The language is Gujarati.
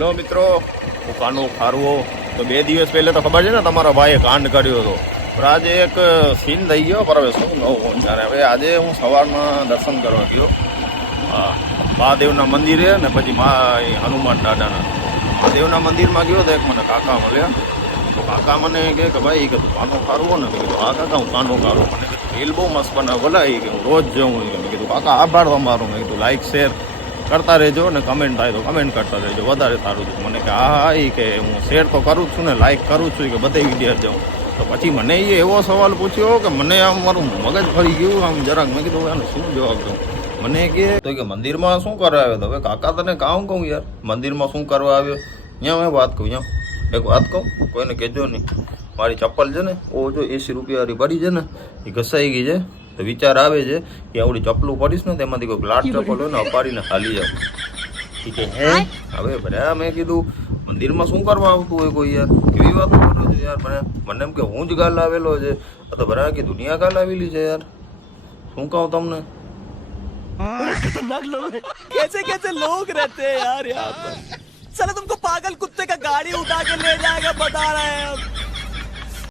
લો મિત્રો, હું કાનો ખારવો તો 2 દિવસ પહેલા તો ખબર છે ને તમારા ભાઈએ કાંડ કર્યો હતો. પણ આજે એક સીન થઈ ગયો. પર હવે શું નવું ત્યારે હવે આજે હું સવારમાં દર્શન કરવા ગયો મહાદેવના મંદિરે ને પછી હનુમાન દાદાના મહાદેવના મંદિરમાં ગયો તો એક મને કાકા મળ્યા. તો કાકા મને કહે કે ભાઈ કે તું કાનો ખારવો ને? મેં કીધું હા કાકા હું કાનો ખારવો. મને કીધું રીલ બહુ મસ્ત બનાવે ભલે કે હું રોજ જાઉં. મેં કીધું કાકા આભાર તમારો. મેં કીધું લાઈક શેર કરતા રહેજો ને કમેન્ટ થાય તો કમેન્ટ કરતા રહેજો, વધારે સારું છે. મને કે હા એ કે હું શેર તો કરું જ છું ને લાઈક કરું છું કે બધે વિડીયો જાઉં. તો પછી મને એ એવો સવાલ પૂછ્યો કે મને આમ મારું મગજ ફરી ગયું આમ જરાક. મેં કીધું આનો શું જવાબ દઉં? મને કે તો કે મંદિરમાં શું કરવા આવ્યો? તો હવે કાકા તને કામ કહું યાર, મંદિરમાં શું કરવા આવ્યો? અહીંયા મેં વાત કહું, અહીંયા એક વાત કહું, કોઈને કહેજો નહીં. મારી ચપ્પલ છે ને ઓ જો 80 રૂપિયાની પડી છે ને, એ ઘસાઈ ગઈ છે. તો વિચાર આવે છે કે આવડી ચપ્પલું પડીશ ને તેમાંથી કોઈ લાટ ચપ્પલ હોય ને અપાડીને ખાલી જાવ. ઠીક હે હવે ભર્યા. મેં કીધું મંદિરમાં શું કરવા આવતું હોય કોઈ યાર? કેવી વાતો કરો છો યાર? મને એમ કે હું જ ગાલ આવેલો છે. તો ભર્યા કે દુનિયા ગાલ આવેલી છે યાર. શું કહું તમને? खतरनाक लोग हैं। कैसे कैसे लोग रहते हैं यार यहाँ पर। साला तुमको पागल कुत्ते का गाड़ी उठा के ले जाएगा बता रहे हैं हम।